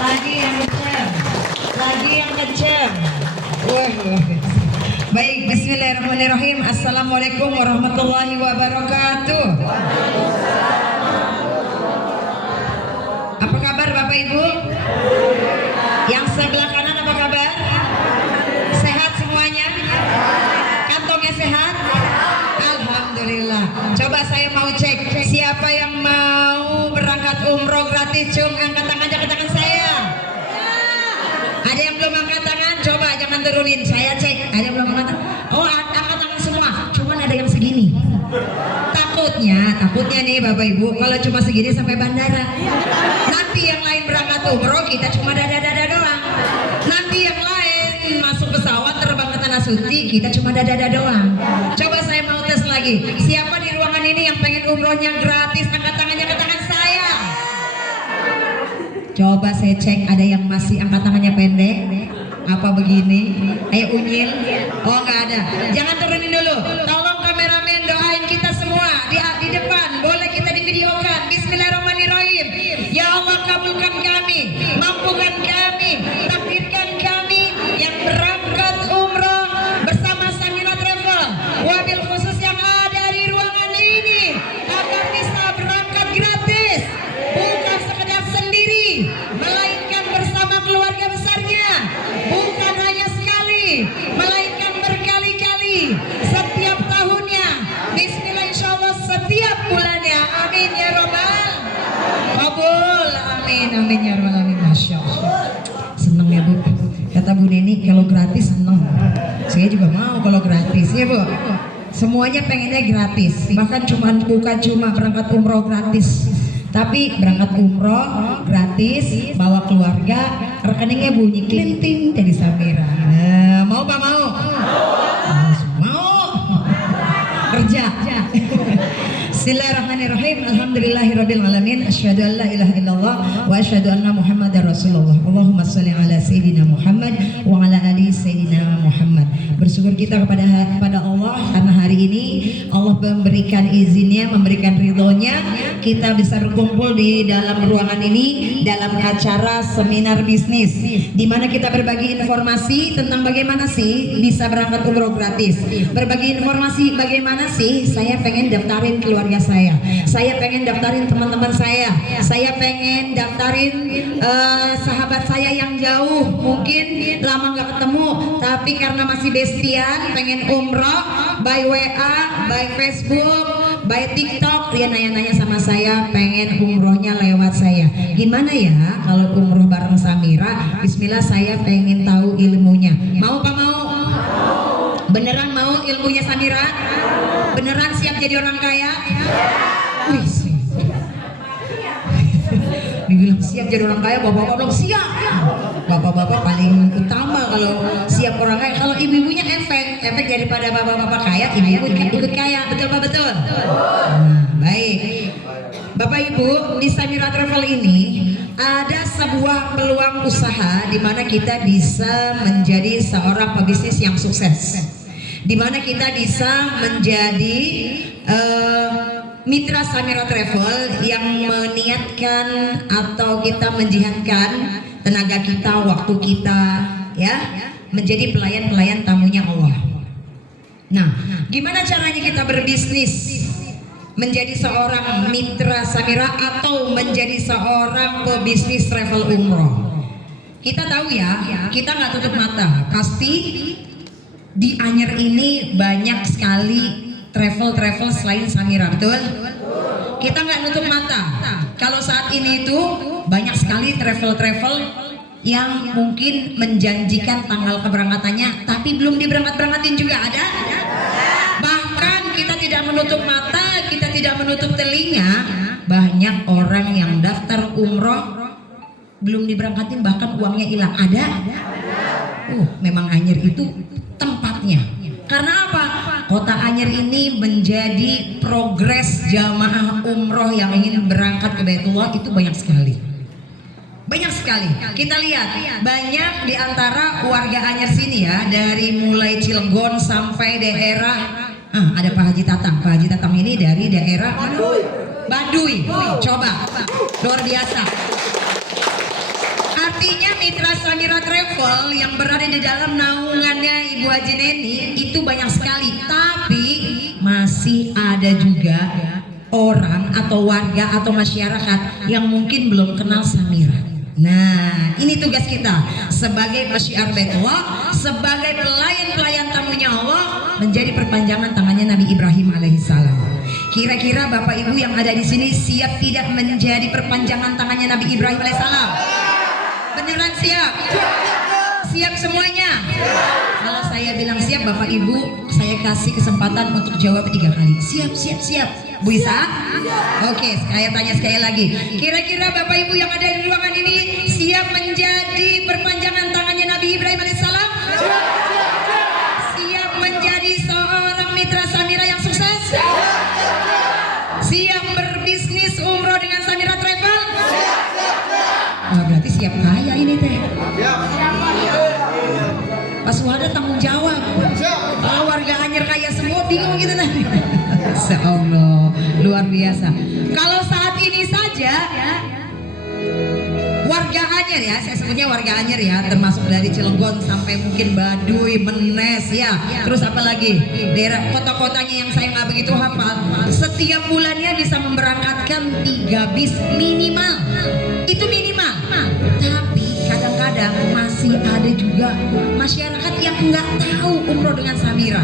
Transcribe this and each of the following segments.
Lagi yang kencang. Lagi yang kencang. Wah, wah. Baik, bismillahirrahmanirrahim. Assalamualaikum warahmatullahi wabarakatuh. Apa kabar Bapak Ibu? Yang sebelah kanan apa kabar? Sehat semuanya? Kantongnya sehat? Alhamdulillah. Coba saya mau cek, siapa yang mau berangkat umroh gratis? Cung, angkat tangan, angkat tangan saya. Ada yang belum angkat tangan? Coba jangan turunin, saya cek. Ada yang belum angkat tangan? Oh, angkat tangan semua. Cuman ada yang segini. Takutnya nih Bapak Ibu, kalau cuma segini sampai bandara. Nanti yang lain berangkat umroh, kita cuma dada-dada doang. Nanti yang lain masuk pesawat terbang ke tanah suci, kita cuma dada-dada doang. Coba saya mau tes lagi. Siapa di ruangan ini yang pengen umrohnya gratis? Angkat tangannya ke tangan saya. Coba saya cek, ada yang masih angkat tangannya pendek. Apa begini? Ayo unyil. Oh nggak ada. Jangan turunin dulu. Tolong kameramen doain kita semua di depan. Boleh kita divideokan. Bismillahirrahmanirrahim. Ya Allah kabulkan kami, mampukan kami, takdirkan kami yang berangkat umroh bersama Samira Travel. Wabil khusus yang ada di ruangan ini agar bisa berangkat gratis, bukan sekedar sendiri, melainkan bersama keluarga besarnya. Bukan hanya sekali, melainkan berkali-kali, setiap tahunnya. Bismillah, insyaallah setiap bulannya. Amin ya robbal kabul. Amin, amin ya robbal alamin. Masya Allah. Seneng ya Bu. Kata Bu Neni kalau gratis seneng. Saya juga mau kalau gratis ya Bu. Semuanya pengennya gratis. Bahkan bukan cuma berangkat umroh gratis, tapi berangkat umroh gratis, bawa keluarga, rekeningnya bunyi klinting dari Samira. Nah, mau Pak mau? Mau. Kerja. Bismillahirrahmanirrahim. Alhamdulillahirabbil alamin. Asyhadu an la ilaha illallah wa asyhadu anna Muhammadar Rasulullah. Allahumma shalli ala sayyidina Muhammad wa ala ali sayyidina Muhammad. Bersyukur kita kepada Allah karena hari ini Allah memberikan izinnya, memberikan ridhonya, kita bisa berkumpul di dalam ruangan ini dalam acara seminar bisnis di mana kita berbagi informasi tentang bagaimana sih bisa berangkat umroh gratis. Berbagi informasi bagaimana sih saya pengen daftarin keluarga saya pengen daftarin teman-teman saya pengen daftarin sahabat saya yang jauh, mungkin lama nggak ketemu, tapi karena masih bestian pengen umroh by WA, by Facebook, by TikTok, dia nanya-nanya sama saya pengen umrohnya lewat saya. Gimana ya kalau umroh bareng Samira? Bismillah, saya pengen tahu ilmunya. Mau Pak mau? Beneran mau ilmunya Samira? Beneran siap jadi orang kaya? Wih, dibilang siap jadi orang kaya, bapak-bapak belum siap. Bapak-bapak paling utama kalau siap orang kaya. Kalau ibu-ibunya efek daripada bapak-bapak kaya, ibu-ibu ikut kaya. Betul Pak? Betul? Nah, baik Bapak Ibu, di Samira Travel ini ada sebuah peluang usaha di mana kita bisa menjadi seorang pebisnis yang sukses, di mana kita bisa menjadi mitra Samira Travel yang meniatkan atau kita menjihadkan tenaga kita, waktu kita ya menjadi pelayan-pelayan tamunya Allah. Nah, gimana caranya kita berbisnis menjadi seorang mitra Samira atau menjadi seorang pebisnis travel umroh? Kita tahu ya, kita nggak tutup mata, pasti di Anyer ini banyak sekali travel selain Samira, betul? Kita nggak nutup mata. Kalau saat ini itu banyak sekali travel yang mungkin menjanjikan tanggal keberangkatannya, tapi belum diberangkatin juga ada. Bahkan kita tidak menutup mata, kita tidak menutup telinga. Banyak orang yang daftar umroh belum diberangkatin, bahkan uangnya hilang. Ada? Memang Anyer itu tempatnya. Karena apa? Kota Anyer ini menjadi progres jamaah umroh yang ingin berangkat ke Baitullah itu banyak sekali. Banyak sekali. Kita lihat banyak di antara warga Anyer sini ya, dari mulai Cilegon sampai daerah ada Pak Haji Tatang. Pak Haji Tatang ini dari daerah Baduy. Coba luar biasa. mitra Samira Travel yang berada di dalam naungannya Ibu Haji Neni itu banyak sekali, tapi masih ada juga orang atau warga atau masyarakat yang mungkin belum kenal Samira. Nah, ini tugas kita sebagai masyiar Baitullah, sebagai pelayan-pelayan tamunya Allah, menjadi perpanjangan tangannya Nabi Ibrahim alaihissalam. Kira-kira Bapak Ibu yang ada di sini siap tidak menjadi perpanjangan tangannya Nabi Ibrahim alaihissalam? Beneran siap? Siap semuanya? Kalau saya bilang siap, Bapak Ibu, saya kasih kesempatan untuk jawab 3 kali. Siap, siap, siap. Bu Isa? Oke, saya tanya sekali lagi. Kira-kira Bapak Ibu yang ada di ruangan ini siap menjadi perpanjangan tangannya Nabi Ibrahim alaihissalam? Siap menjadi seorang mitra Samira yang sukses? Siap berbisnis umroh dengan Samira Travel? Nah, berarti siap kaya ini teh. Pas ada tanggung jawab. Kalau warga Anyer kaya semua bingung gitu nanti. Allah, luar biasa. Kalau saat ini saja warga Anyer ya, saya sebutnya warga Anyer ya, termasuk dari Cilegon sampai mungkin Baduy, Menes ya, terus apa lagi daerah kota-kotanya yang saya nggak begitu hafal, setiap bulannya bisa memberangkatkan 3 bis minimal, itu minimal. Tapi kadang-kadang masih ada juga masyarakat yang nggak tahu umroh dengan Samira.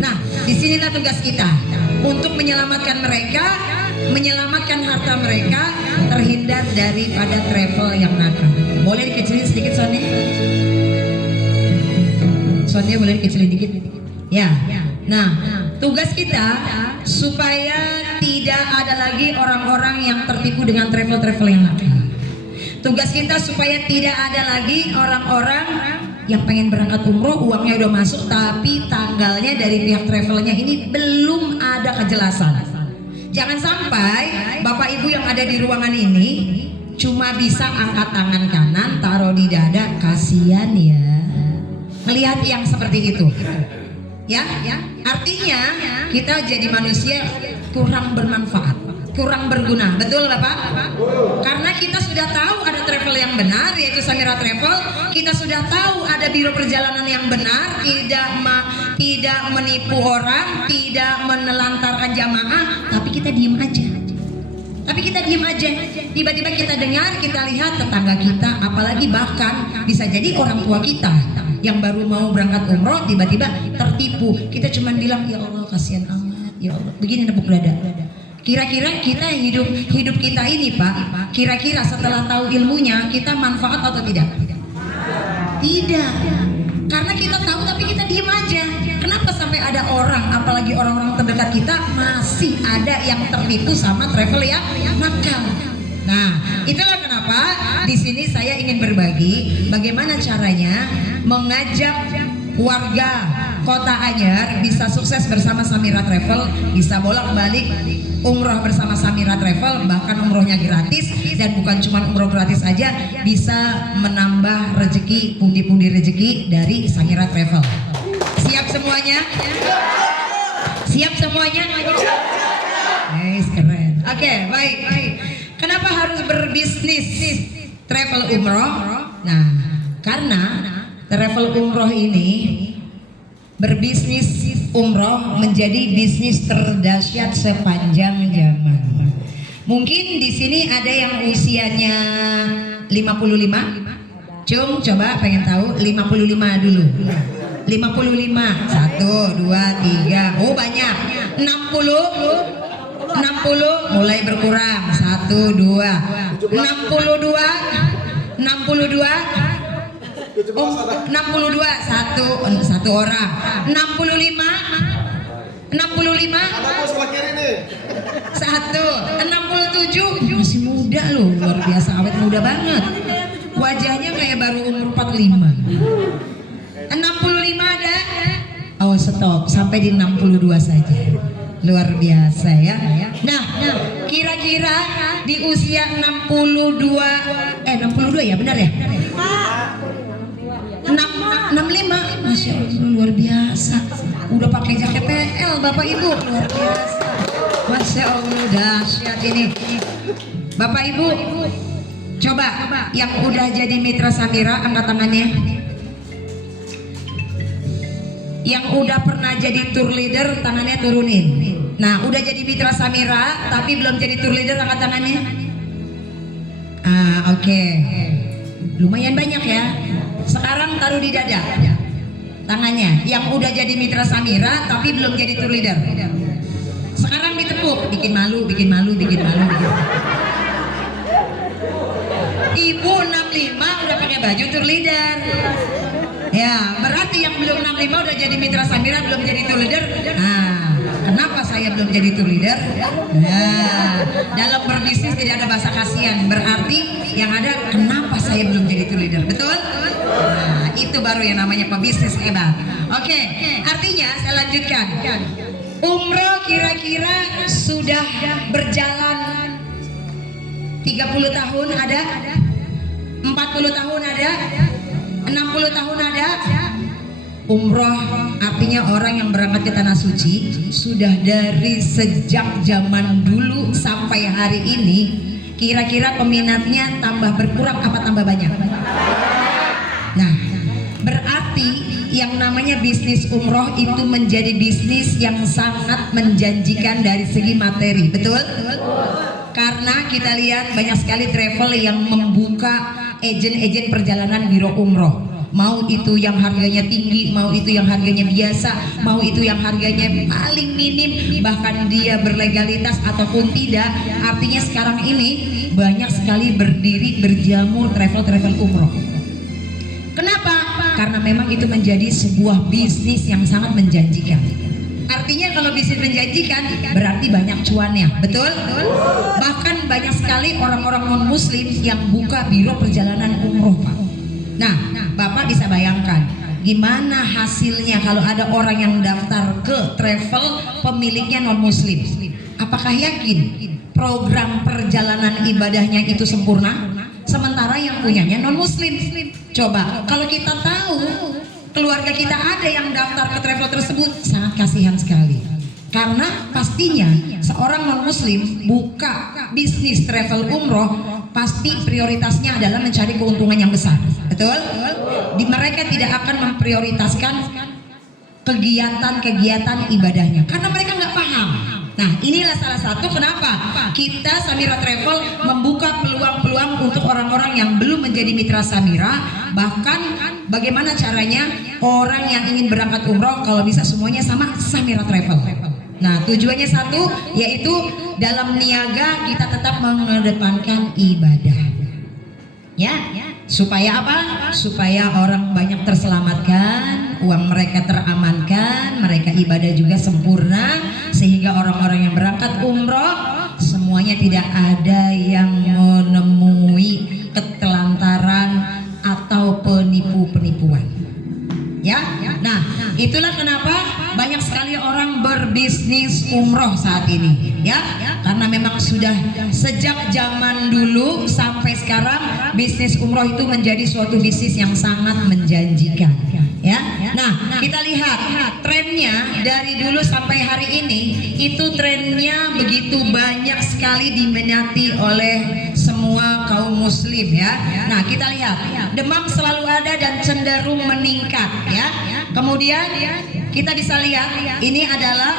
Nah, disinilah tugas kita untuk menyelamatkan mereka, menyelamatkan harta mereka, terhindar daripada travel yang nakal. Boleh dikecilin sedikit soundnya? Soundnya boleh dikecilin dikit? Ya. Nah, tugas kita supaya tidak ada lagi orang-orang yang tertipu dengan travel-travel yang nakal. Tugas kita supaya tidak ada lagi orang-orang yang pengen berangkat umroh, uangnya udah masuk tapi tanggalnya dari pihak travelnya ini belum ada kejelasan. Jangan sampai Bapak Ibu yang ada di ruangan ini cuma bisa angkat tangan kanan taruh di dada, kasihan ya melihat yang seperti itu ya. Artinya kita jadi manusia kurang bermanfaat, kurang berguna, betul Bapak? Karena kita sudah tahu ada travel yang benar, yaitu Samira Travel. Kita sudah tahu ada biro perjalanan yang benar, tidak menipu orang, tidak menelantarkan jamaah, tapi kita diem aja. Tiba-tiba kita dengar, kita lihat tetangga kita, apalagi bahkan bisa jadi orang tua kita yang baru mau berangkat umroh tiba-tiba tertipu. Kita cuma bilang, ya Allah kasihan amat, ya Allah, begini nepuk dada. Kira-kira kita hidup kita ini Pak, kira-kira setelah tahu ilmunya kita manfaat atau tidak? Tidak. Karena kita tahu tapi kita diem aja. Kenapa sampai ada orang, apalagi orang-orang terdekat kita, masih ada yang tertipu sama travel yang nakal? Nah, itulah kenapa di sini saya ingin berbagi bagaimana caranya mengajak warga Kota Anyer bisa sukses bersama Samira Travel, bisa bolak-balik umroh bersama Samira Travel, bahkan umrohnya gratis, dan bukan cuma umroh gratis aja, bisa menambah rezeki, pundi-pundi rezeki dari Samira Travel. Siap semuanya? Siap semuanya? Nice, keren. Oke, baik. Kenapa harus berbisnis travel umroh? Nah, karena travel umroh ini, berbisnis umroh menjadi bisnis terdahsyat sepanjang zaman. Mungkin di sini ada yang usianya 55. Cung, coba pengen tahu 55 dulu. 55. 1, 2, 3. Oh, banyak. 60 mulai berkurang. 1, 2. 62. Oh, 62 satu orang. 65 satu. 67 masih muda loh, luar biasa, awet muda banget, wajahnya kayak baru umur 45. 65 ada. Oh, stop sampai di 62 saja, luar biasa ya. Nah, kira-kira di usia 62 ya, benar ya? 65, Masya Allah, luar biasa. Udah pakai jaket TL Bapak Ibu, luar biasa. Masya Allah, dahsyat ini. Bapak Ibu, Coba yang udah jadi mitra Samira angkat tangannya. Yang udah pernah jadi tour leader tangannya turunin. Nah, udah jadi mitra Samira tapi belum jadi tour leader angkat tangannya. Oke. Lumayan banyak ya. Sekarang taruh di dada tangannya. Yang udah jadi mitra Samira tapi belum jadi tour leader. Sekarang ditepuk, bikin malu. Ibu 65 udah pakai baju tour leader. Ya, berarti yang belum 65 udah jadi mitra Samira, belum jadi tour leader. Nah, kenapa saya belum jadi tour leader? Nah, dalam berbisnis tidak ada bahasa kasihan. Berarti yang ada kenapa saya belum jadi tour leader, betul? Nah, itu baru yang namanya pebisnis hebat. Oke, artinya saya lanjutkan. Umroh kira-kira sudah berjalan 30 tahun ada, 40 tahun ada, 60 tahun ada. Umroh artinya orang yang berangkat ke tanah suci sudah dari sejak zaman dulu sampai hari ini. Kira-kira peminatnya tambah berkurang apa tambah banyak? Nah, berarti yang namanya bisnis umroh itu menjadi bisnis yang sangat menjanjikan dari segi materi, betul? Karena kita lihat banyak sekali travel yang membuka agen-agen perjalanan biro umroh. Mau itu yang harganya tinggi, mau itu yang harganya biasa, mau itu yang harganya paling minim, bahkan dia berlegalitas ataupun tidak. Artinya sekarang ini banyak sekali berdiri berjamur travel umroh. Kenapa? Karena memang itu menjadi sebuah bisnis yang sangat menjanjikan. Artinya kalau bisnis menjanjikan berarti banyak cuannya, betul? Bahkan banyak sekali orang-orang non muslim yang buka biro perjalanan umroh, Pak. Nah, Bapak bisa bayangkan gimana hasilnya kalau ada orang yang daftar ke travel pemiliknya non muslim. Apakah yakin program perjalanan ibadahnya itu sempurna? Sementara yang punyanya non muslim. Coba kalau kita tahu keluarga kita ada yang daftar ke travel tersebut, sangat kasihan sekali. Karena pastinya seorang non muslim buka bisnis travel umroh pasti prioritasnya adalah mencari keuntungan yang besar, betul? Di mereka tidak akan memprioritaskan kegiatan ibadahnya karena mereka nggak paham. Nah, inilah salah satu kenapa kita Samira Travel membuka peluang-peluang untuk orang-orang yang belum menjadi mitra Samira. Bahkan bagaimana caranya orang yang ingin berangkat umroh kalau bisa semuanya sama Samira Travel. Nah, tujuannya satu, yaitu dalam niaga kita tetap mengedepankan ibadah. Ya, supaya apa? Supaya orang banyak terselamatkan, uang mereka teramankan, mereka ibadah juga sempurna, sehingga orang-orang yang berangkat umroh semuanya tidak ada yang menemui ketelantaran atau penipuan. Ya, nah itulah kenapa banyak sekali orang berbisnis umroh saat ini, ya, karena memang sudah sejak zaman dulu sampai sekarang bisnis umroh itu menjadi suatu bisnis yang sangat menjanjikan, ya. Nah, kita lihat trennya dari dulu sampai hari ini, itu trennya begitu banyak sekali diminati oleh semua kaum muslim, ya. Nah, kita lihat demam selalu ada dan cenderung meningkat, ya. Kemudian kita bisa lihat ini adalah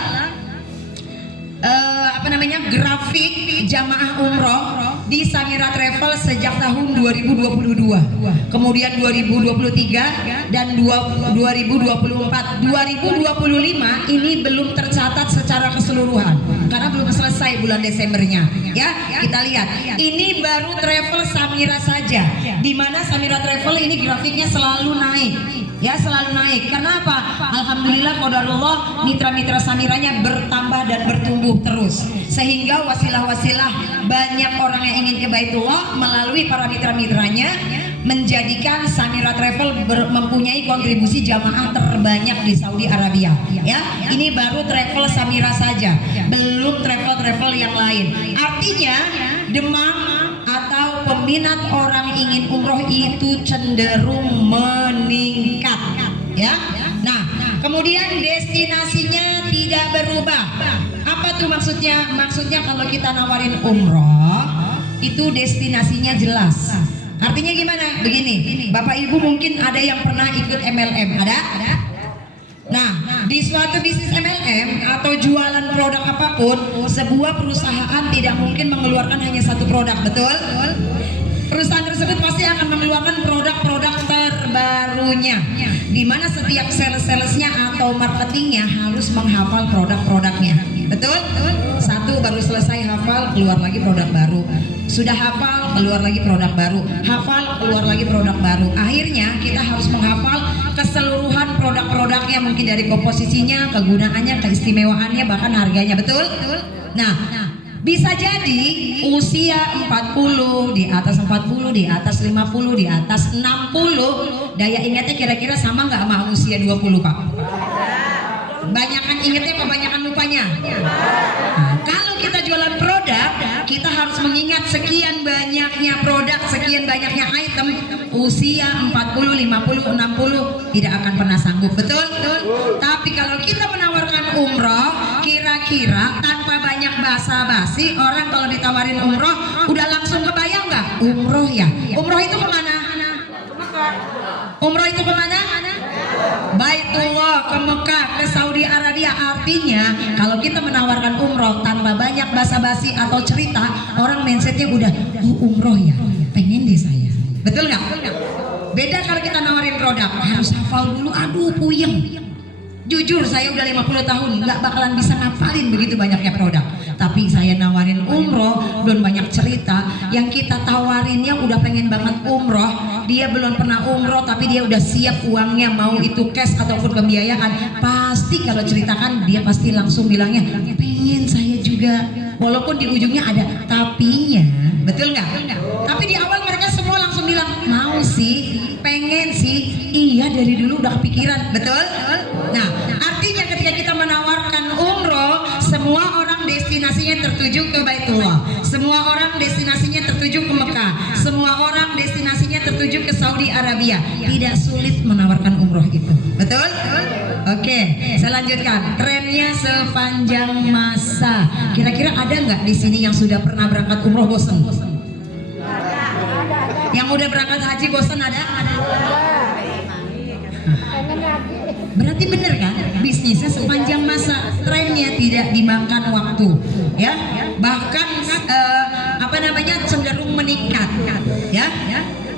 grafik jamaah umroh di Samira Travel sejak tahun 2022, kemudian 2023 dan 2024. 2025 ini belum tercatat secara keseluruhan karena belum selesai bulan Desembernya, ya. Kita lihat ini baru travel Samira saja, di mana Samira Travel ini grafiknya selalu naik, ya, selalu naik. Kenapa? Alhamdulillah qadarullah, mitra-mitra Samiranya bertambah dan bertumbuh terus, sehingga wasilah-wasilah banyak orang yang ingin ke Baitullah melalui para mitra-mitranya menjadikan Samira Travel mempunyai kontribusi jamaah terbanyak di Saudi Arabia, ya. Ini baru travel Samira saja, belum travel-travel yang lain. Artinya demam atau peminat orang ingin umroh itu cenderung meningkat, ya. Nah, kemudian destinasinya tidak berubah. Apa tuh maksudnya? Maksudnya kalau kita nawarin umroh itu destinasinya jelas. Artinya gimana? Begini, Bapak Ibu mungkin ada yang pernah ikut MLM, ada? Nah, di suatu bisnis MLM atau jualan produk apapun, sebuah perusahaan tidak mungkin mengeluarkan hanya satu produk, betul? Perusahaan tersebut pasti akan mengeluarkan produk-produk terbarunya, di mana setiap sales-salesnya atau marketingnya harus menghafal produk-produknya, betul? Satu baru selesai hafal, keluar lagi produk baru. Sudah hafal, keluar lagi produk baru. Hafal, keluar lagi produk baru. Akhirnya kita harus menghafal keseluruhan produk-produknya, mungkin dari komposisinya, kegunaannya, keistimewaannya, bahkan harganya, betul? Nah, bisa jadi usia 40, di atas 40, di atas 50, di atas 60, daya ingatnya kira-kira sama nggak sama usia 20, Pak? Banyakan ingatnya, kebanyakan lupanya. Nah, kalau kita jualan produk, kita harus mengingat sekian banyaknya produk, sekian banyaknya item. Usia 40, 50, 60 tidak akan pernah sanggup, betul? Tapi kalau kita menawarkan umroh, kira-kira tanpa banyak basa-basi, orang kalau ditawarin umroh udah langsung kebayang nggak? Umroh ya? Umroh itu kemana? Umroh itu kemana? Baitullah, ke Mekah, ke Saudi Arabia. Artinya kalau kita menawarkan umroh tanpa banyak basa-basi atau cerita, orang mindsetnya udah, oh umroh ya, pengen deh saya, betul nggak? Beda kalau kita nawarin produk, harus hafal dulu, aduh puyeng. Jujur saya udah 50 tahun nggak bakalan bisa ngapalin begitu banyaknya produk. Tapi saya nawarin umroh, belum banyak cerita. Yang kita tawarinnya udah pengen banget umroh, dia belum pernah umroh tapi dia udah siap uangnya, mau itu cash ataupun pembiayaan. Pasti kalau ceritakan dia pasti langsung bilangnya pengen saya juga. Walaupun di ujungnya ada tapinya, betul nggak? Tapi di awal mereka semua langsung bilang mau sih, pengen sih, iya dari dulu udah kepikiran, betul? Nah, artinya ketika kita menawarkan umroh, semua orang destinasinya tertuju ke Baitullah, semua orang destinasinya tertuju ke Mekah, semua orang destinasinya tertuju ke Saudi Arabia. Tidak sulit menawarkan umroh itu, betul? Oke, saya lanjutkan. Trennya sepanjang masa. Kira-kira ada nggak di sini yang sudah pernah berangkat umroh bosan? Yang udah berangkat haji bosan ada? Berarti bener kan? Bisnisnya sepanjang masa, trennya tidak dimakan waktu, ya. Bahkan cenderung meningkat, ya.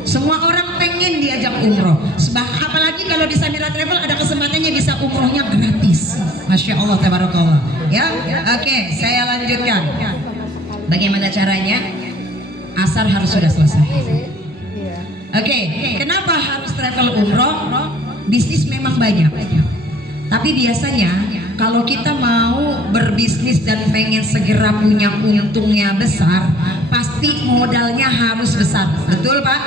Semua orang pengen diajak umroh. Apalagi kalau di Samira Travel ada kesempatannya bisa umrohnya gratis. Masya Allah, tabarakallah. Ya, oke, saya lanjutkan. Bagaimana caranya? Asar harus sudah selesai. Oke, kenapa harus travel umroh? Bisnis memang banyak, tapi biasanya kalau kita mau berbisnis dan pengen segera punya untungnya besar, pasti modalnya harus besar, betul Pak?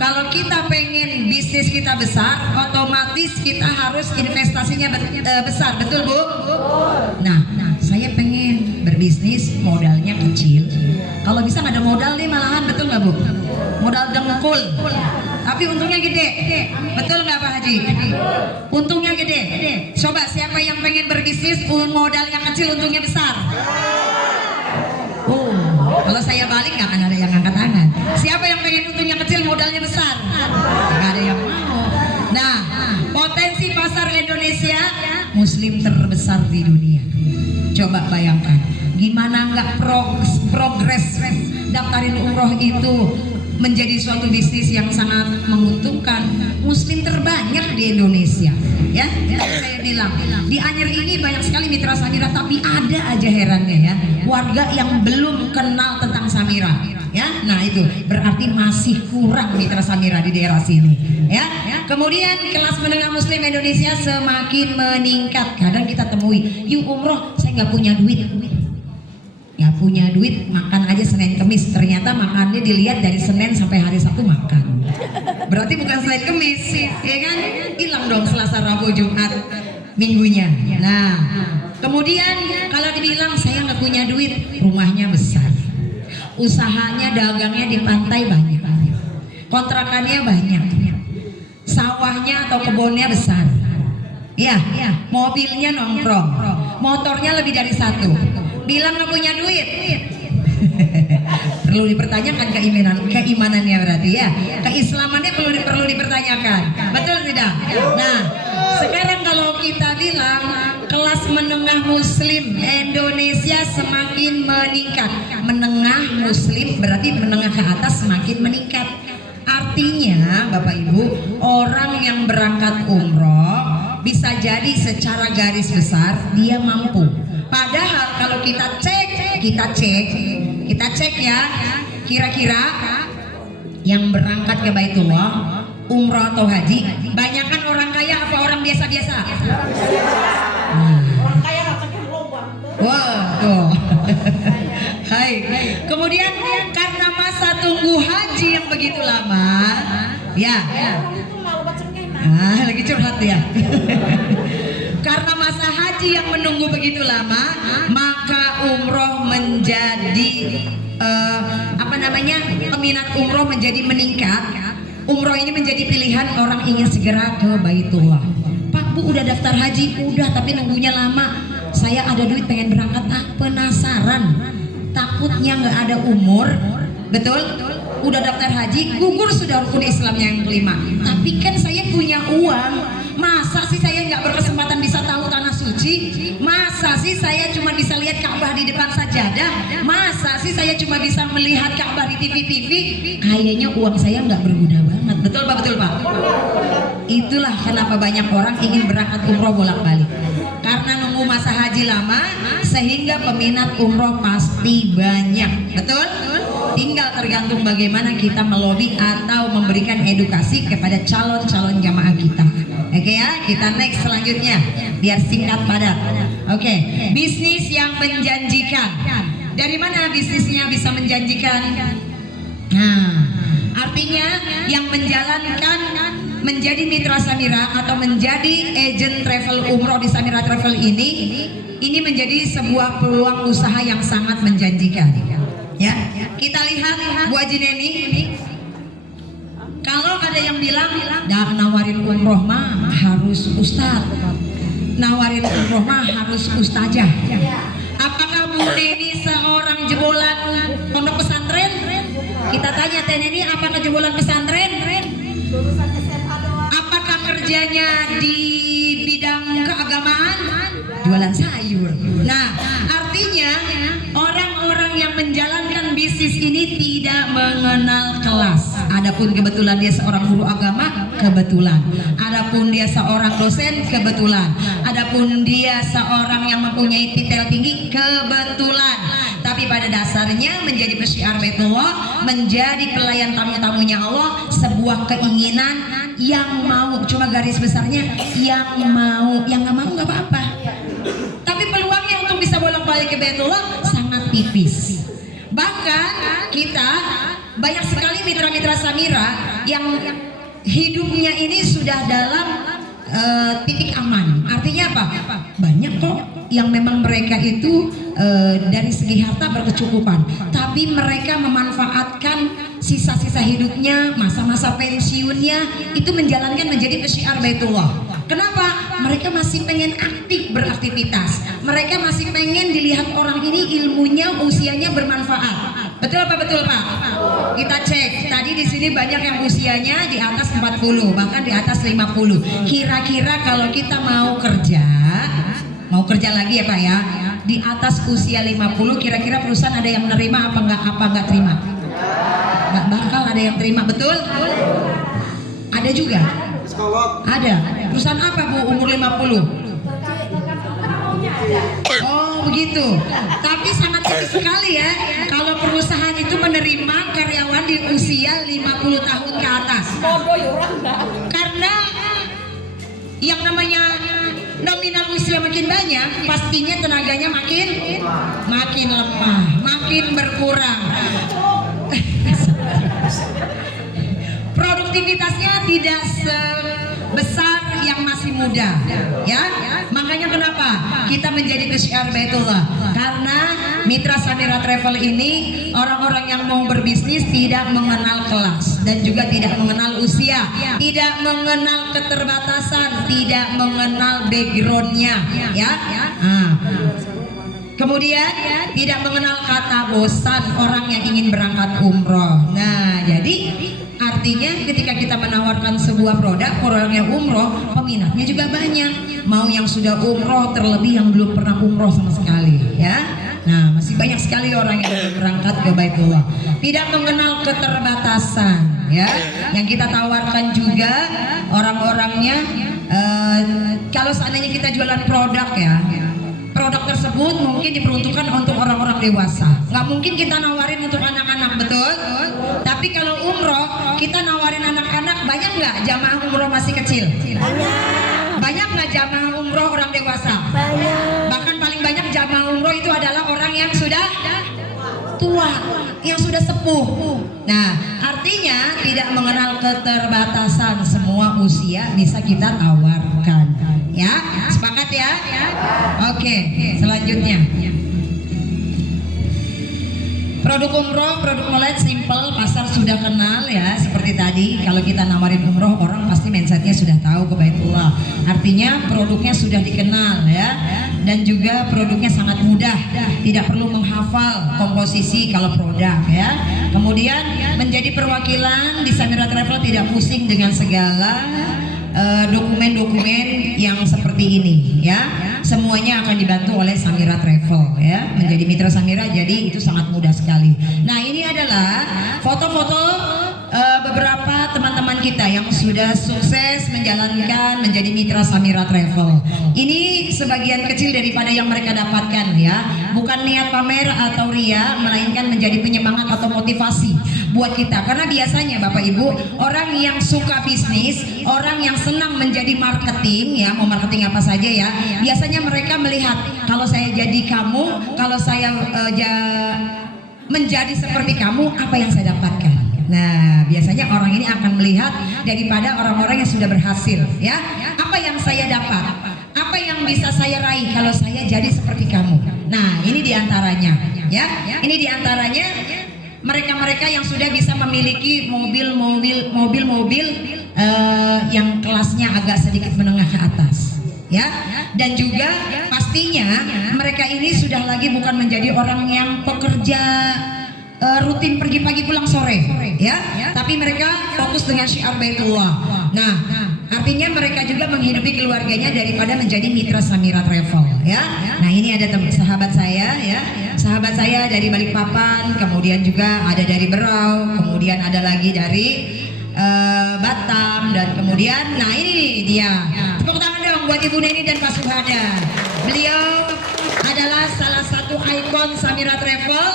Kalau kita pengen bisnis kita besar, otomatis kita harus investasinya besar, betul Bu? Nah, saya pengen berbisnis modalnya kecil. Kalau bisa nggak ada modal nih malahan, betul nggak Bu? Modal dengkul, tapi untungnya gede, betul nggak Pak Haji? Untungnya gede. Coba siapa yang pengen berbisnis modalnya kecil untungnya besar? Oh, kalau saya balik nggak akan ada yang angkat tangan. Siapa yang pengen untungnya kecil modalnya besar? Nggak ada yang mau. Nah, potensi pasar Indonesia Muslim terbesar di dunia. Coba bayangkan, gimana nggak progres daftarin umroh itu menjadi suatu bisnis yang sangat menguntungkan. Muslim terbanyak di Indonesia, ya. Saya bilang di Anyer ini banyak sekali mitra Samira, tapi ada aja herannya ya, warga yang belum kenal tentang Samira, ya. Nah itu berarti masih kurang mitra Samira di daerah sini, ya. Kemudian kelas menengah Muslim Indonesia semakin meningkat. Kadang kita temui, yuk umroh, saya nggak punya duit. Nggak punya duit, makan aja Senin Kemis. Ternyata makannya dilihat dari Senin sampai hari Sabtu makan. Berarti bukan Senin Kemis, ya kan? Hilang dong Selasa, Rabu, Jumat, minggunya. Nah, kemudian kalau dibilang saya nggak punya duit, rumahnya besar, usahanya dagangnya di pantai banyak, kontrakannya banyak, sawahnya atau kebunnya besar, ya, mobilnya nongkrong, motornya lebih dari satu. Bilang nggak punya duit, Perlu dipertanyakan keimanannya berarti ya. Keislamannya perlu dipertanyakan. Betul tidak? Nah, sekarang kalau kita bilang kelas menengah muslim Indonesia semakin meningkat. Menengah muslim berarti menengah ke atas semakin meningkat. Artinya Bapak Ibu, orang yang berangkat umroh bisa jadi secara garis besar dia mampu. Padahal kalau kita cek ya, kira-kira yang berangkat ke Baitullah, umroh atau haji, banyakan orang kaya apa orang biasa-biasa? Orang kaya macamnya lobang. Wah, tuh. Hai. Kemudian karena masa tunggu haji yang begitu lama, ya. Itu malu bacengnya. Lagi curhat ya. Karena masa haji yang menunggu begitu lama, maka umroh menjadi peminat umroh menjadi meningkat. Umroh ini menjadi pilihan orang ingin segera ke Baitullah. Pak Bu udah daftar haji, udah tapi nunggunya lama. Saya ada duit pengen berangkat, penasaran. Takutnya nggak ada umur, betul? Udah daftar haji, gugur sudah rukun Islamnya yang kelima. Tapi kan saya punya uang, masa sih saya nggak berkesempatan bisa tahu tanah suci? Masa sih saya cuma bisa lihat Ka'bah di depan sajadah? Masa sih saya cuma bisa melihat Ka'bah di TV-TV? Kayaknya uang saya nggak berguna banget, betul Pak? Betul Pak? Itulah kenapa banyak orang ingin berangkat umroh bolak-balik. Karena nunggu masa haji lama, sehingga peminat umroh pasti banyak, betul? Tinggal tergantung bagaimana kita melobi atau memberikan edukasi kepada calon-calon jamaah kita. Oke ya, kita next selanjutnya biar singkat padat. Oke, bisnis yang menjanjikan. Dari mana bisnisnya bisa menjanjikan? Nah, artinya yang menjalankan menjadi mitra Samira atau menjadi agent travel umroh di Samira Travel ini menjadi sebuah peluang usaha yang sangat menjanjikan. Ya, kita lihat Bu Haji Neni. Kalau ada yang bilang, nawarin umroh mah harus ustad, nawarin umroh mah harus ustazah. Apakah Bu Neni seorang jebolan pondok pesantren? Kita tanya Teh Neni, apakah jebolan pesantren? Apakah kerjanya di bidang keagamaan? Jualan sayur. Nah, artinya orang-orang yang menjalankan bisnis ini tidak mengenal kelas. Adapun kebetulan dia seorang guru agama, kebetulan. Adapun dia seorang dosen, kebetulan. Adapun dia seorang yang mempunyai titel tinggi, kebetulan. Tapi pada dasarnya menjadi pesyiar Baitullah, menjadi pelayan tamu-tamunya Allah, sebuah keinginan yang mau, cuma garis besarnya yang mau, yang nggak mau nggak apa-apa. Tapi peluangnya untuk bisa bolak-balik ke Baitullah sangat tipis. Bahkan kita banyak sekali mitra-mitra Samira yang hidupnya ini sudah dalam titik aman. Artinya apa? Banyak kok yang memang mereka itu dari segi harta berkecukupan, tapi mereka memanfaatkan sisa-sisa hidupnya, masa-masa pensiunnya itu menjalankan menjadi pesyiar Baitullah. Kenapa? Mereka masih pengen aktif beraktivitas. Mereka masih pengen dilihat orang ini ilmunya, usianya bermanfaat. Betul apa betul Pak? Kita cek. Tadi di sini banyak yang usianya di atas 40, bahkan di atas 50. Kira-kira kalau kita mau kerja lagi ya Pak ya, di atas usia 50, kira-kira perusahaan ada yang menerima apa enggak terima? Nggak bakal ada yang terima, betul? Ada juga? Ada. Perusahaan apa Bu umur 50? Oh begitu. Tapi sangat tipis sekali ya kalau perusahaan itu menerima karyawan di usia 50 tahun ke atas. Karena yang namanya nominal usia makin banyak, pastinya tenaganya makin lemah, makin berkurang. Produktivitasnya tidak sebesar yang masih muda, ya. Makanya kenapa kita menjadi pesyiar Baitullah? Karena mitra Samira Travel ini orang-orang yang mau berbisnis tidak mengenal kelas dan juga tidak mengenal usia, tidak mengenal keterbatasan, tidak mengenal backgroundnya, ya. Kemudian tidak mengenal kata bosan orang yang ingin berangkat umroh. Nah, jadi artinya ketika kita menawarkan sebuah produk orang yang umroh, peminatnya juga banyak. Mau yang sudah umroh, terlebih yang belum pernah umroh sama sekali, ya. Nah, masih banyak sekali orang yang berangkat ke Baitullah. Tidak mengenal keterbatasan, ya. Yang kita tawarkan juga orang-orangnya, kalau seandainya kita jualan produk, ya, produk tersebut mungkin diperuntukkan untuk orang-orang dewasa. Nggak mungkin kita nawarin untuk anak-anak, betul? Tapi kalau umroh, kita nawarin anak-anak, banyak nggak jamaah umroh masih kecil? Banyak nggak jamaah umroh orang dewasa? Bahkan paling banyak jamaah umroh itu adalah orang yang sudah tua, yang sudah sepuh. Nah, artinya tidak mengenal keterbatasan, semua usia bisa kita tawarkan. Ya, sepakat ya? Oke, selanjutnya. Produk umroh, produk mulai simple, pasar sudah kenal ya. Seperti tadi, kalau kita nawarin umroh, orang pasti mindsetnya sudah tahu ke Baitullah. Artinya produknya sudah dikenal ya. Dan juga produknya sangat mudah, tidak perlu menghafal komposisi kalau produk ya. Kemudian menjadi perwakilan di Samira Travel tidak pusing dengan segala dokumen-dokumen yang seperti ini ya. Semuanya akan dibantu oleh Samira Travel ya. Menjadi mitra Samira, jadi itu sangat mudah sekali. Nah, ini adalah foto-foto beberapa teman-teman kita yang sudah sukses menjalankan menjadi mitra Samira Travel. Ini sebagian kecil daripada yang mereka dapatkan ya. Bukan niat pamer atau ria, melainkan menjadi penyemangat atau motivasi buat kita. Karena biasanya Bapak Ibu, orang yang suka bisnis, orang yang senang menjadi marketing ya, mau marketing apa saja ya, biasanya mereka melihat, kalau saya jadi kamu, kalau saya menjadi seperti kamu, apa yang saya dapatkan. Nah, biasanya orang ini akan melihat daripada orang-orang yang sudah berhasil ya. Apa yang saya dapat? Apa yang bisa saya raih kalau saya jadi seperti kamu? Nah, ini diantaranya ya. Ini diantaranya mereka-mereka yang sudah bisa memiliki mobil-mobil yang kelasnya agak sedikit menengah ke atas ya. Dan juga pastinya mereka ini sudah lagi bukan menjadi orang yang pekerja rutin pergi pagi pulang sore ya, tapi mereka fokus dengan syiar Baitullah. Nah, artinya mereka juga menghidupi keluarganya daripada menjadi mitra Samira Travel ya. Nah, ini ada sahabat saya ya, sahabat saya dari Balikpapan, kemudian juga ada dari Berau, kemudian ada lagi dari Batam, dan kemudian nah ini dia, tepuk tangan dong buat Ibu Neni dan Pak Suhada. Beliau adalah salah satu ikon Samira Travel,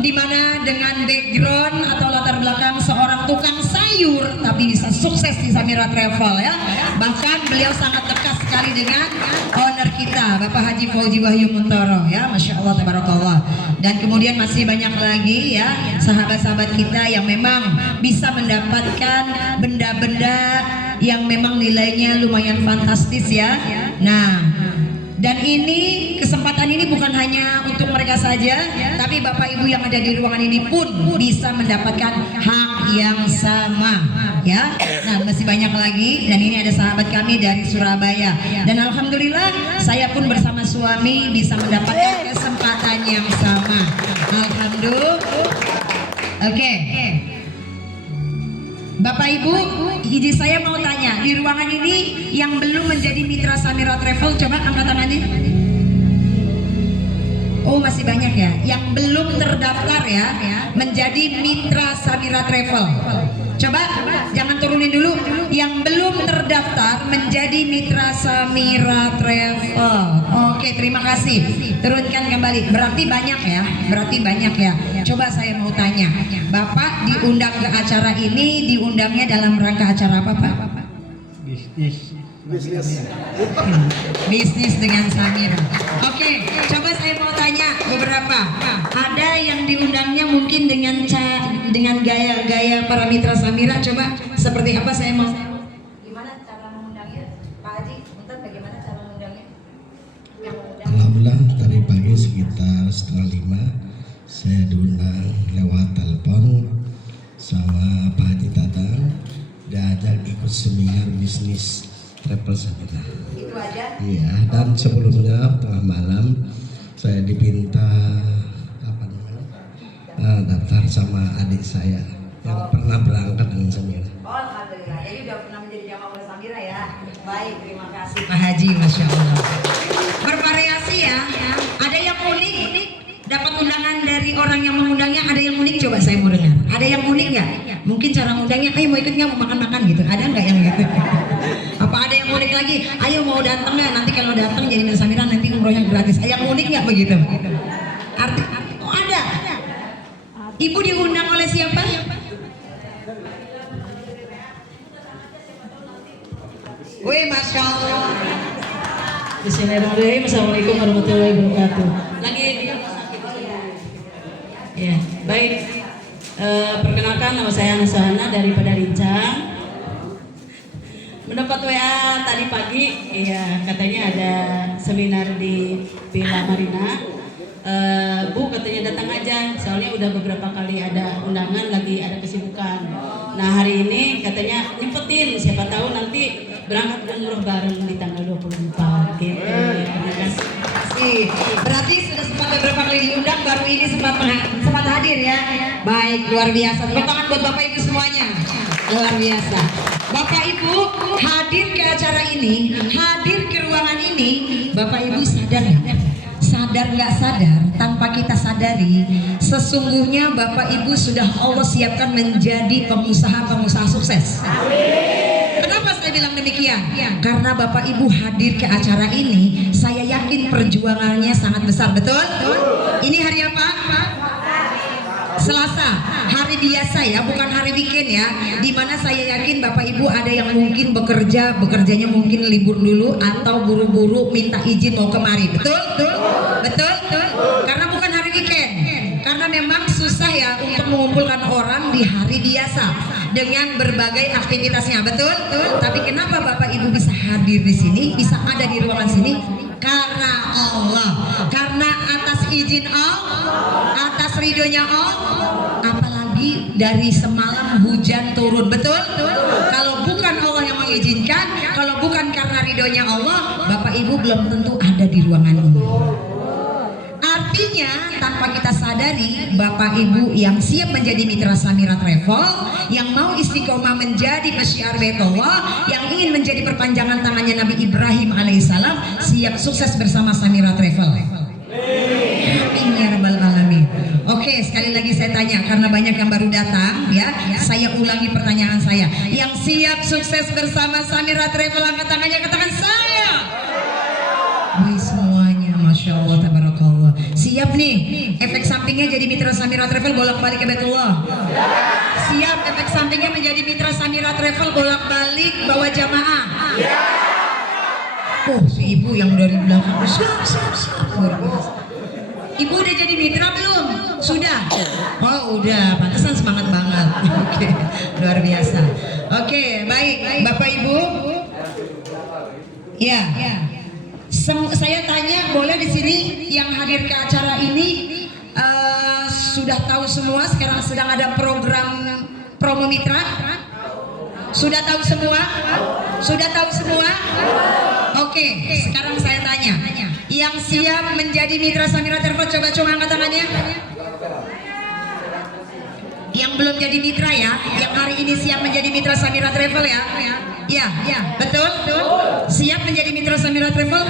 di mana dengan background atau latar belakang seorang tukang sayur tapi bisa sukses di Samira Travel ya. Bahkan beliau sangat dekat sekali dengan owner kita, Bapak Haji Fauzi Wahyu Muntoro ya, Masya Allah tabarakallah. Dan kemudian masih banyak lagi ya sahabat-sahabat kita yang memang bisa mendapatkan benda-benda yang memang nilainya lumayan fantastis ya. Nah, dan ini kesempatan ini bukan hanya untuk mereka saja, tapi Bapak Ibu yang ada di ruangan ini pun bisa mendapatkan hak yang sama ya. Nah, masih banyak lagi, dan ini ada sahabat kami dari Surabaya, dan alhamdulillah saya pun bersama suami bisa mendapatkan kesempatan yang sama. Alhamdulillah. Oke. Bapak Ibu, izin saya mau tanya, di ruangan ini yang belum menjadi mitra Samira Travel, coba angkat tangannya. Oh, masih banyak ya yang belum terdaftar ya menjadi mitra Samira Travel. Coba jangan turunin dulu, yang belum terdaftar menjadi mitra Samira Travel. Oke, terima kasih. Turunkan kembali. Berarti banyak ya. Coba saya mau tanya, Bapak diundang ke acara ini, diundangnya dalam rangka acara apa, Pak? Bisnis dengan Samira. Oke, coba saya mau tanya beberapa. Ada yang diundangnya mungkin dengan gaya-gaya para mitra Samira. Coba seperti apa, saya mau. Gimana cara mengundangnya, Pak Haji? Bentar, bagaimana cara mengundangnya? Alhamdulillah tadi pagi sekitar 4:30 saya diundang lewat telepon sama Pak Haji Tatang, diajak ikut seminar bisnis travel Samira. Itu aja? Iya, dan sebelumnya tengah malam saya dipinta apa namanya daftar sama adik saya yang pernah berangkat dengan Samira. Oh, alhamdulillah. Jadi udah pernah menjadi jamaah oleh Samira ya. Baik, terima kasih Pak Haji, masya Allah. Bervariasi ya. Ada yang unik, dapat undangan dari orang yang mengundangnya. Ada yang unik, coba saya mau dengar. Ada yang unik nggak? Mungkin cara ngundangnya, ayo mau ikut nggak, mau makan-makan gitu. Ada nggak yang gitu? Apa ada yang unik lagi? Ayo mau datang nggak? Nanti kalau datang jadi Mira Samira nanti umrohnya gratis. Ada yang unik nggak begitu? Oh ada. Ibu diundang oleh siapa? Wih, masya Allah. Bismillahirrahmanirrahim. Assalamualaikum warahmatullahi wabarakatuh. Lagi di rumah sakit. Ya, baik. Perkenalkan, nama saya Ana Sohana dari Padarincang. Mendapat WA tadi pagi, ya katanya ada seminar di Villa Marina. Bu katanya datang aja, soalnya udah beberapa kali ada undangan, lagi ada kesibukan. Nah hari ini katanya nyempetin, siapa tahu nanti berangkat umroh bareng di tanggal 24 gitu. Terima kasih. Berarti sudah sempat beberapa kali diundang, baru ini sempat hadir ya. Baik, luar biasa. Tepuk tangan buat Bapak Ibu semuanya. Luar biasa. Bapak Ibu hadir ke acara ini, hadir ke ruangan ini. Bapak Ibu sadar nggak? Sadar nggak sadar, tanpa kita sadari, sesungguhnya Bapak Ibu sudah Allah siapkan menjadi pengusaha-pengusaha sukses. Kenapa saya bilang demikian? Karena Bapak Ibu hadir ke acara ini, saya yakin perjuangannya sangat besar, betul? Ini hari apa? Selasa, hari biasa ya, bukan hari weekend ya. Dimana saya yakin Bapak Ibu ada yang mungkin bekerjanya mungkin libur dulu atau buru-buru minta izin mau kemari, betul? Betul? Karena bukan hari weekend. Karena memang susah ya untuk mengumpulkan orang di hari biasa dengan berbagai aktivitasnya, betul? Tapi kenapa Bapak Ibu bisa hadir di sini, bisa ada di ruangan sini? Karena Allah, karena atas izin Allah, atas ridhonya Allah. Apalagi dari semalam hujan turun, betul? Kalau bukan Allah yang mengizinkan, kalau bukan karena ridhonya Allah, Bapak Ibu belum tentu ada di ruangan ini. Artinya tanpa kita sadari, Bapak Ibu yang siap menjadi mitra Samira Travel, yang mau istiqomah menjadi masyiar Baitullah, yang ingin menjadi perpanjangan tangannya Nabi Ibrahim alaihissalam, siap sukses bersama Samira Travel. Amin ya rabbal alamin. Oke, sekali lagi saya tanya karena banyak yang baru datang ya, saya ulangi pertanyaan saya. Yang siap sukses bersama Samira Travel, angkat tangannya, katakan saya. Wih, semuanya masya Allah tabarakallah. Siap nih, efek sampingnya jadi mitra Samira Travel bolak-balik ke Baitullah. Siap efek sampingnya menjadi mitra Samira Travel bolak-balik bawa jamaah. Oh, si ibu yang dari belakang siap. Luar biasa. Ibu udah jadi mitra belum? Sudah? Oh udah, pantesan semangat banget. Oke, luar biasa. Oke, baik Bapak Ibu. Ya. Saya tanya, boleh di sini yang hadir ke acara ini sudah tahu semua sekarang sedang ada program promo mitra? Sudah tahu semua? Sudah tahu semua? Oke, sekarang saya tanya, yang siap menjadi mitra Samira Travel coba angkat tangannya. Yang belum jadi mitra ya, yang hari ini siap menjadi mitra Samira Travel ya. Ya, betul? Siap menjadi mitra Samira Travel?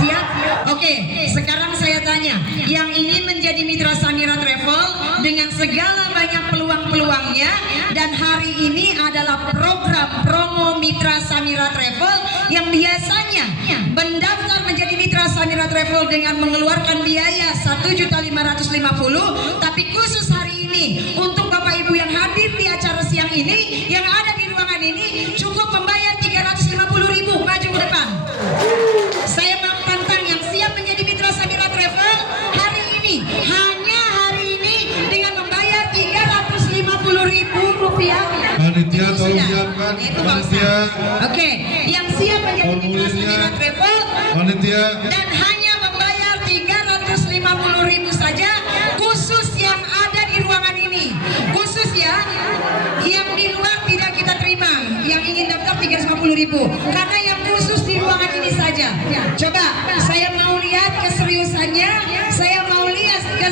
Siap? Oke, sekarang saya tanya, yang ingin menjadi mitra Samira Travel dengan segala banyak peluang-peluangnya, dan hari ini adalah program promo mitra Samira Travel yang biasanya mendaftar menjadi mitra Samira Travel dengan mengeluarkan biaya 1.550.000, tapi khusus hari ini untuk Bapak Ibu yang hadir di acara siang ini, yang ada di ruangan ini, cukup membayar 350.000. Maju ke depan. Saya mau tantang yang siap menjadi mitra Samira Travel hari ini, hanya hari ini dengan membayar 350.000 rupiah. Panitia tolong siapkan. Panitia. Oke, yang siap menjadi mitra Samira Travel Panitia. dan hanya membayar 350.000 saja, khusus yang ada di ruangan ini, khusus ya, yang di luar tidak kita terima. Yang ingin daftar 350.000, karena yang khusus di ruangan ini saja. Coba saya mau lihat keseriusannya.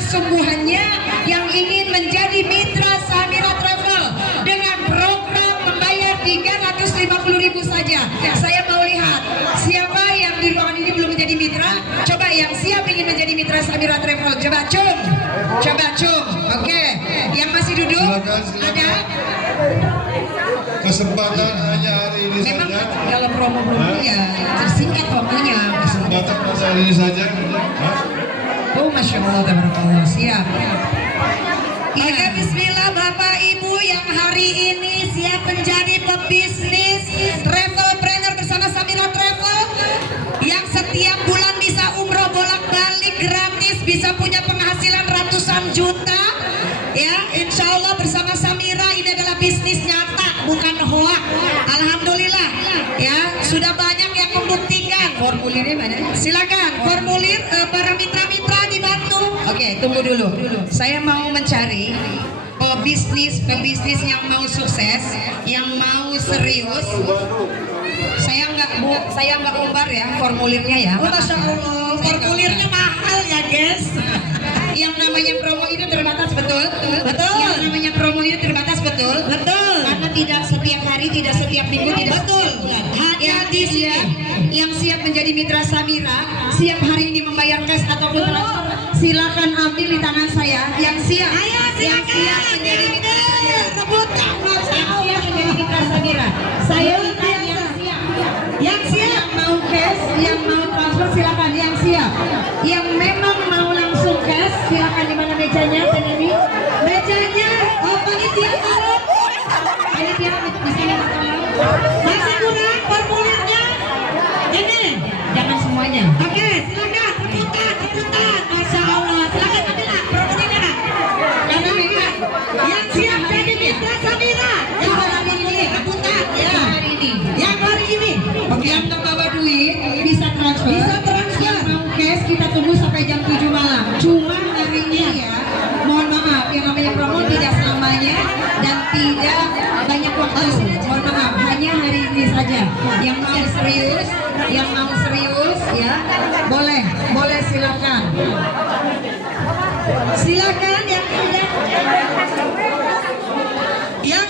kesungguhannya yang ingin menjadi mitra Samira Travel dengan program membayar 350.000 saja. Saya mau lihat siapa yang di ruangan ini belum menjadi mitra. Coba yang siap ingin menjadi mitra Samira Travel, coba cum. Oke, yang masih duduk Silakan, silakan. ada. Kesempatan hanya hari ini Memang saja. kalau promo ya tersingkat waktunya. Kesempatan pada hari ini saja. Hah? Oh, Masya Allah, tabarakallah. Siap. Oke, bismillah Bapak Ibu yang hari ini siap menjadi pebisnis travelpreneur bersama Samira Travel yang setiap bulan bisa umroh bolak-balik gratis, bisa punya penghasilan ratusan juta. Ya, insya Allah bersama Samira ini adalah bisnis nyata, bukan hoak. Alhamdulillah, ya sudah banyak yang membuktikan. Formulirnya mana? Silakan, formulir para mitra-mitra dibantu. Oke, tunggu dulu. Saya mau mencari pebisnis yang mau sukses, yang mau serius. Saya nggak umbar ya formulirnya ya. Oh, Masya Allah, formulirnya mahal ya guys. Yang namanya promo itu terbatas, betul? Yang namanya promo itu terbatas, betul? Karena tidak setiap hari, tidak setiap minggu, tidak betul. Hanya di sini yang siap menjadi mitra Samira, siap hari ini membayar cash ataupun transfer, silakan ambil di tangan saya. Yang siap, yang siap menjadi mitra Samira, yang siap menjadi mitra Samira. Saya minta yang siap mau cash, yang mau transfer silakan. Yang siap, yang memang mau langsung cash silakan. Di mana mejanya? Ini mejanya. Oh, panitia arep. Panitia di sini masih kurang formulirnya. Ini jangan semuanya. Oke, silakan rebutan. Masya Allah, silakan ambil formulirnya. Karena memang yang siap jadi mitra Samira yang hari ini rebutan ya. Yang hari ini. Oke, yang terbawa duit bisa transfer. Yang mau cash kita tunggu sampai jam 7 malam. Cuma hari ini ya, mohon maaf, yang namanya promo tidak selamanya dan tidak banyak waktu. Mohon maaf, hanya hari ini saja. Yang mau serius ya, boleh silakan. Silakan yang tidak. Yang